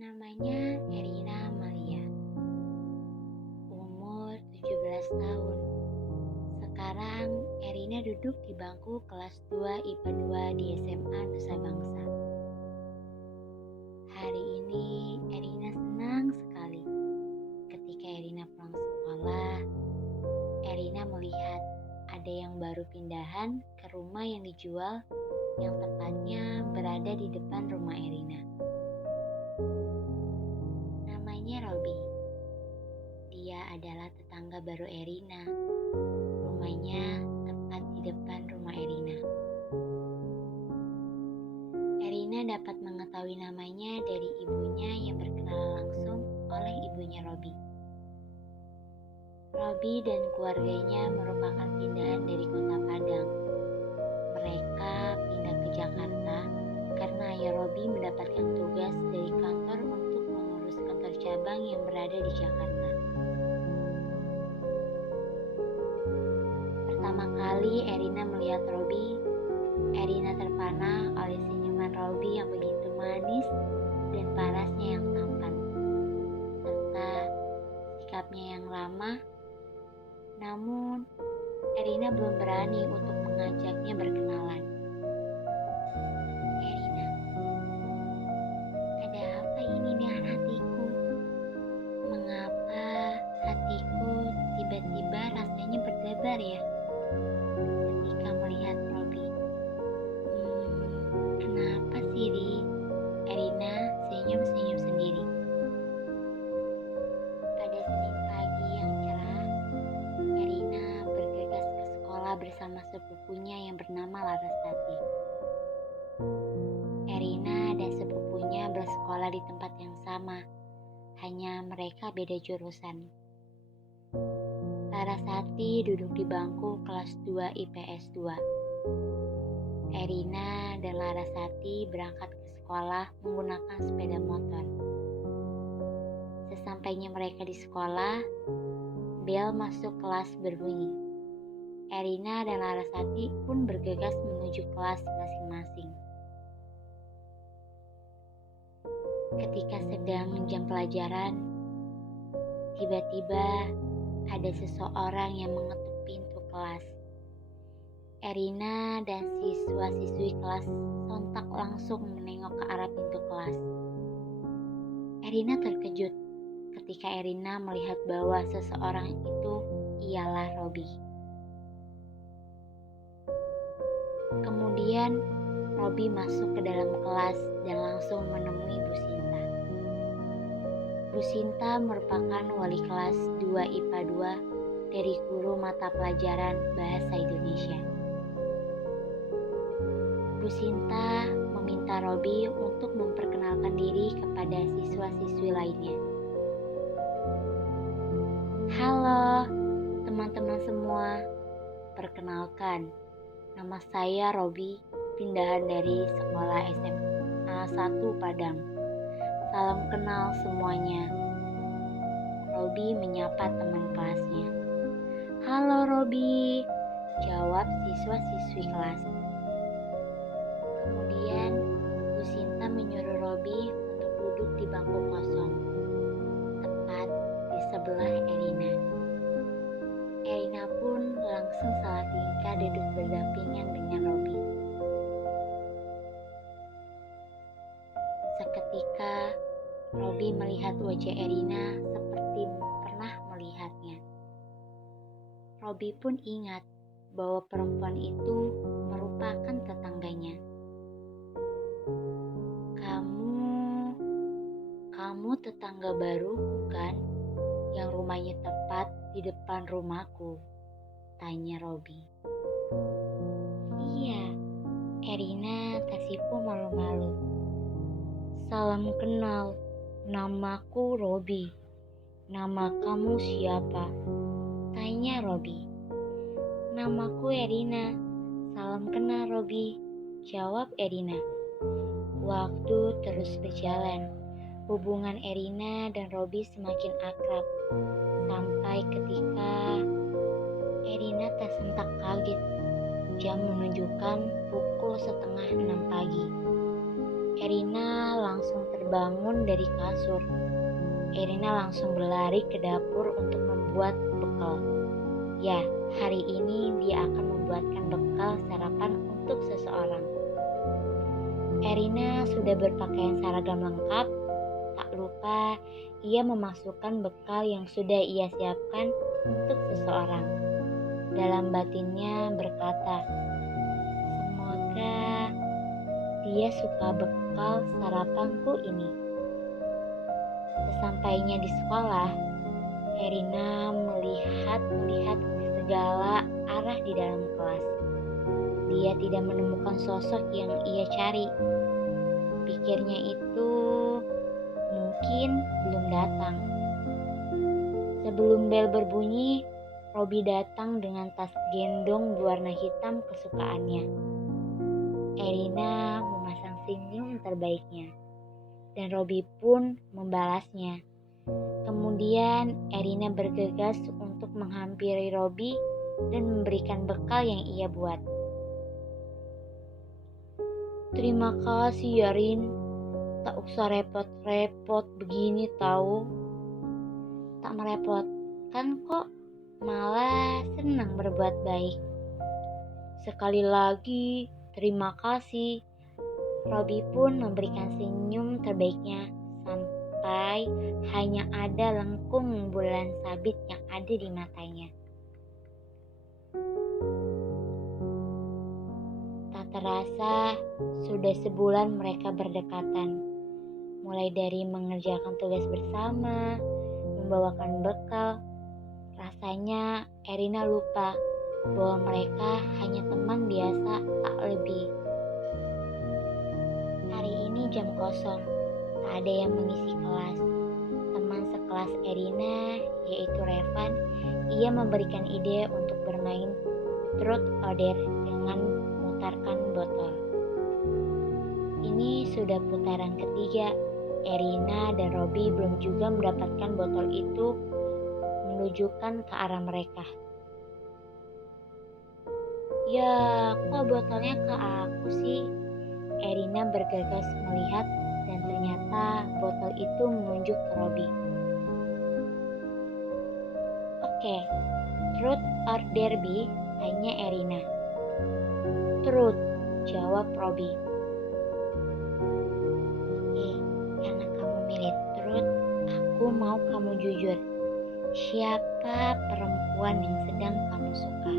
Namanya Erina Amalia, umur 17 tahun. Sekarang Erina duduk di bangku kelas 2 IPA 2 di SMA Nusa Bangsa. Hari ini Erina senang sekali. Ketika Erina pulang sekolah, Erina melihat ada yang baru pindahan ke rumah yang dijual, yang tepatnya berada di depan rumah Erina. Namanya Robi. Dia adalah tetangga baru Erina. Rumahnya tepat di depan rumah Erina. Erina dapat mengetahui namanya dari ibunya yang berkenalan langsung oleh ibunya Robi. Robi dan keluarganya merupakan pindahan dari kota Padang. Mereka pindah ke Jakarta karena ayah Robi mendapatkan tugas dari kantor untuk mengurus kantor cabang yang berada di Jakarta. Pertama kali Erina melihat Robi, Erina terpana oleh senyuman Robi yang begitu manis dan parasnya yang tampan, serta sikapnya yang ramah. Namun, Erina belum berani untuk mengajaknya berkenalan. Erina, ada apa ini dengan hatiku? Mengapa hatiku tiba-tiba rasanya berdebar ya? Ketika melihat Robi. Kenapa sih, Ri? Erina senyum-senyum sendiri. Pada Senin pagi yang cerah, Erina bergegas ke sekolah bersama sepupunya yang bernama Larasati. Erina dan sepupunya bersekolah di tempat yang sama, hanya mereka beda jurusan. Larasati duduk di bangku kelas 2 IPS 2. Erina dan Larasati berangkat ke sekolah menggunakan sepeda motor. Sesampainya mereka di sekolah, bel masuk kelas berbunyi. Erina dan Larasati pun bergegas menuju kelas masing-masing. Ketika sedang jam pelajaran, tiba-tiba ada seseorang yang mengetuk pintu kelas. Erina dan siswa-siswi kelas sontak langsung menengok ke arah pintu kelas. Erina terkejut ketika Erina melihat bahwa seseorang itu ialah Robi. Kemudian Robi masuk ke dalam kelas dan langsung menemui Bu Sinta. Bu Sinta merupakan wali kelas 2 IPA 2 dari guru mata pelajaran Bahasa Indonesia. Bu Sinta meminta Robi untuk memperkenalkan diri kepada siswa-siswi lainnya. Halo teman-teman semua, perkenalkan, nama saya Robi, pindahan dari sekolah SMA 1 Padang. Salam kenal semuanya. Robi menyapa teman kelasnya. Halo Robi, jawab siswa-siswi kelas. Kemudian Bu Sinta menyuruh Robi untuk duduk di bangku kosong, tepat di sebelah Erina. Erina pun langsung salah tingkah duduk berdampingan dengan Robi. Seketika Robi melihat wajah Erina seperti pernah melihatnya. Robi pun ingat bahwa perempuan itu merupakan tetangganya. Kamu tetangga baru bukan? Yang rumahnya tepat di depan rumahku, tanya Robi. Iya, Erina tersipu malu-malu. Salam kenal, namaku Robi. Nama kamu siapa? Tanya Robi. Namaku Erina. Salam kenal Robi, jawab Erina. Waktu terus berjalan. Hubungan Erina dan Robi semakin akrab. Sampai ketika Erina tersentak kaget. Jam menunjukkan pukul 5:30 pagi. Erina langsung terbangun dari kasur. Erina langsung berlari ke dapur untuk membuat bekal. Ya, hari ini dia akan membuatkan bekal sarapan untuk seseorang. Erina sudah berpakaian seragam lengkap. Tak lupa, ia memasukkan bekal yang sudah ia siapkan untuk seseorang. Dalam batinnya berkata, "Semoga dia suka bekal sarapanku ini." Sesampainya di sekolah, Erina melihat ke segala arah di dalam kelas. Dia tidak menemukan sosok yang ia cari. Pikirnya itu mungkin belum datang. Sebelum bel berbunyi, Robi datang dengan tas gendong berwarna hitam kesukaannya. Erina memasang senyum terbaiknya, dan Robi pun membalasnya. Kemudian Erina bergegas untuk menghampiri Robi dan memberikan bekal yang ia buat. "Terima kasih ya Rin, tak usah repot-repot begini tahu." "Tak merepotkan kok, malah senang berbuat baik." "Sekali lagi, terima kasih." Robi pun memberikan senyum terbaiknya sampai hanya ada lengkung bulan sabit yang ada di matanya. Tak terasa, sudah sebulan mereka berdekatan. Mulai dari mengerjakan tugas bersama, membawakan bekal. Rasanya Erina lupa bahwa mereka hanya teman biasa, tak lebih. Hari ini jam kosong, tak ada yang mengisi kelas. Teman sekelas Erina, yaitu Revan, ia memberikan ide untuk bermain truth or dare dengan memutarkan botol. Ini sudah putaran ketiga. Erina dan Robi belum juga mendapatkan botol itu menunjukkan ke arah mereka. "Ya, kok botolnya ke aku sih?" Erina bergegas melihat dan ternyata botol itu menunjuk ke Robi. "Oke, truth or dare Bi?" tanya Erina. "Truth," jawab Robi. "Oke, karena kamu milih truth, aku mau kamu jujur. Siapa perempuan yang sedang kamu suka?"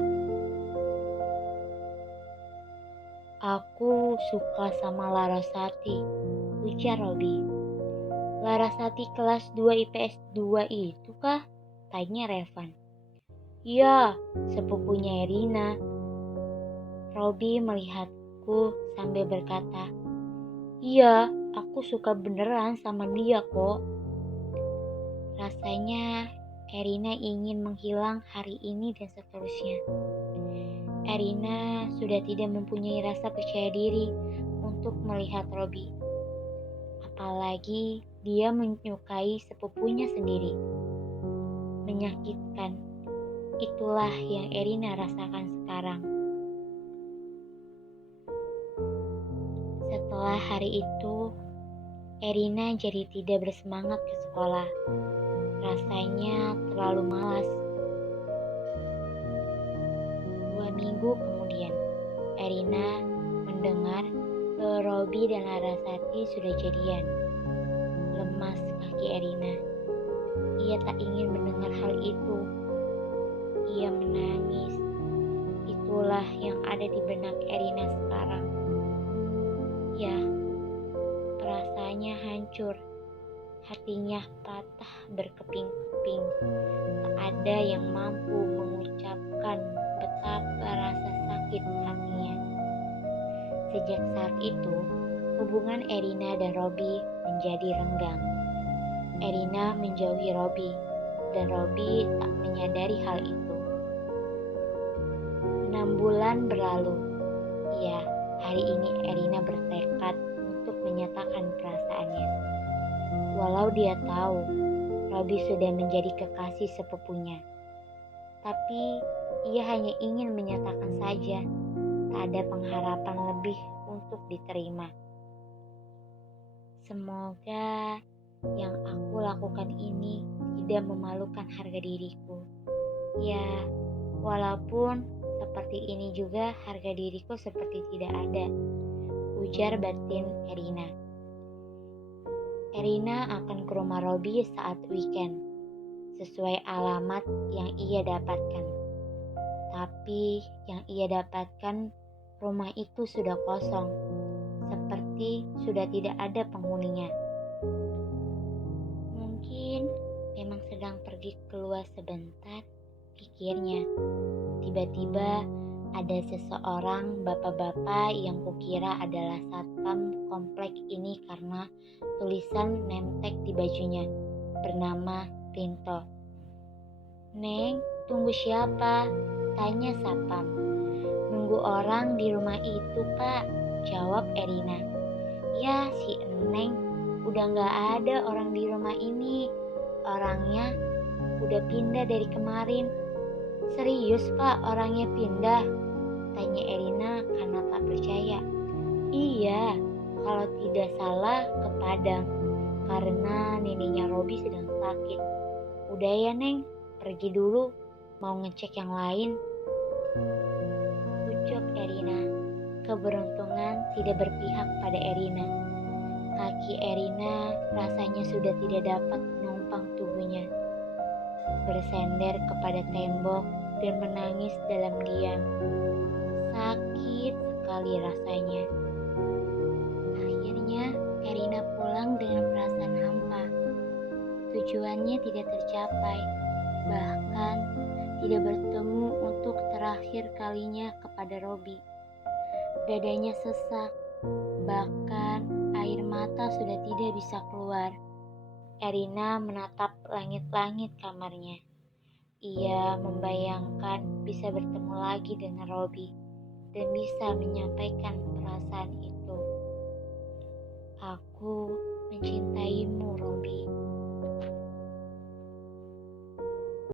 "Aku suka sama Larasati," ujar Robi. "Larasati kelas 2 IPS 2 itu kah?" tanya Revan. "Ya, sepupunya Erina." Robi melihatku sambil berkata, "Iya, aku suka beneran sama dia kok." Rasanya Erina ingin menghilang hari ini dan seterusnya. Erina sudah tidak mempunyai rasa percaya diri untuk melihat Robi. Apalagi dia menyukai sepupunya sendiri. Menyakitkan. Itulah yang Erina rasakan sekarang. Setelah hari itu, Erina jadi tidak bersemangat ke sekolah. Rasanya terlalu malas. 2 minggu kemudian, Erina mendengar bahwa Robi dan Larasati sudah jadian. Lemas kaki Erina. Ia tak ingin mendengar hal itu. Ia menangis. Itulah yang ada di benak Erina sekarang. Ya, perasaannya hancur. Hatinya patah berkeping-keping. Tak ada yang mampu mengucapkan betapa rasa sakit hatinya. Sejak saat itu, hubungan Erina dan Robi menjadi renggang. Erina menjauhi Robi, dan Robi tak menyadari hal itu. 6 bulan berlalu. Ya, hari ini Erina bertekad untuk menyatakan perasaannya. Walau dia tahu Robi sudah menjadi kekasih sepupunya. Tapi ia hanya ingin menyatakan saja, tak ada pengharapan lebih untuk diterima. Semoga yang aku lakukan ini tidak memalukan harga diriku. Ya, walaupun seperti ini juga harga diriku seperti tidak ada, ujar batin Erina. Erina akan ke rumah Robi saat weekend, sesuai alamat yang ia dapatkan. Tapi yang ia dapatkan, rumah itu sudah kosong, seperti sudah tidak ada penghuninya. Mungkin memang sedang pergi keluar sebentar, pikirnya. Tiba-tiba ada seseorang bapak-bapak yang kukira adalah satpam komplek ini karena tulisan nemtek di bajunya, bernama Rinto. "Neng, tunggu siapa?" tanya satpam. "Nunggu orang di rumah itu, Pak," jawab Erina. "Ya, si Eneng, udah gak ada orang di rumah ini. Orangnya udah pindah dari kemarin." "Serius, Pak, orangnya pindah?" tanya Erina karena tak percaya. "Iya, kalau tidak salah ke Padang, karena neneknya Robi sedang sakit. Udah ya, Neng, pergi dulu, mau ngecek yang lain," ucap Erina. Keberuntungan tidak berpihak pada Erina. Kaki Erina rasanya sudah tidak dapat menumpang tubuhnya. Bersender kepada tembok dan menangis dalam diam. Sakit sekali rasanya. Akhirnya Erina pulang dengan perasaan hampa. Tujuannya tidak tercapai, bahkan tidak bertemu untuk terakhir kalinya kepada Robi. Dadanya sesak, bahkan air mata sudah tidak bisa keluar. Erina menatap langit-langit kamarnya. Ia membayangkan bisa bertemu lagi dengan Robi dan bisa menyampaikan perasaan itu. "Aku mencintaimu, Robi,"